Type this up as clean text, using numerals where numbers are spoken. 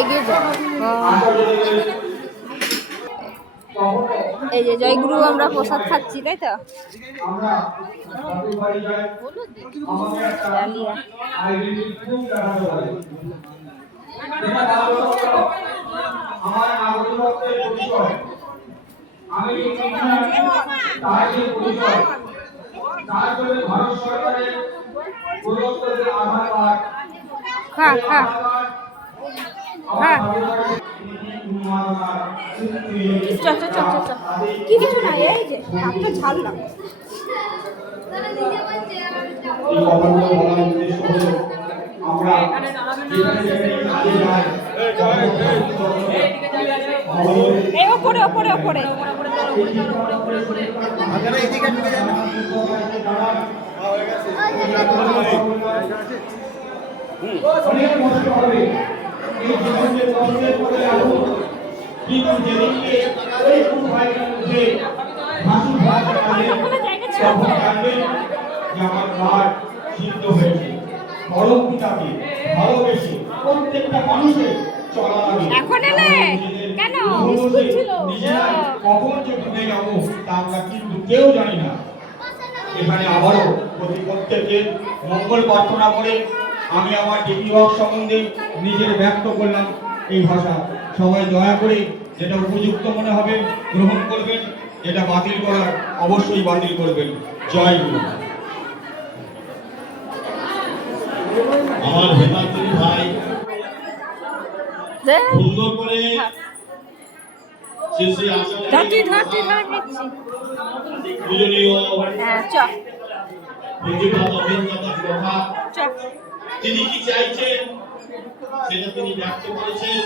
এগিয়ে যাও। এই যে জয়গুরু আমরা প্রসাদ খাচ্ছি, তাই তো? ডালিয়া। খা খা খা। চ চ চ চ চ। কিছু না, এই যে একটা ঝাড়লাম। এই ওপরে ওপরে ওপরে। প্রত্যেকটা মানুষের এখন এলে কেন কখন যে ডুবে যাবো তা আমরা কিন্তু কেউ জানি না। এখানে আবারও প্রত্যেকের মঙ্গল প্রার্থনা করে আমি আমার ডিপিওয়ার্ক সম্বন্ধে নিজের ব্যক্ত করলাম এই ভাষা। সবাই দয়া করে যেটা উপযুক্ত মনে হবে গ্রহণ করবেন, যেটা বাতিল করার অবশ্যই বাতিল করবেন। জয় গুরু। আমার হেমাদ্রি ভাই সুন্দর করে তিনি কি চাইছেন সেটা তিনি ব্যক্ত করেছেন।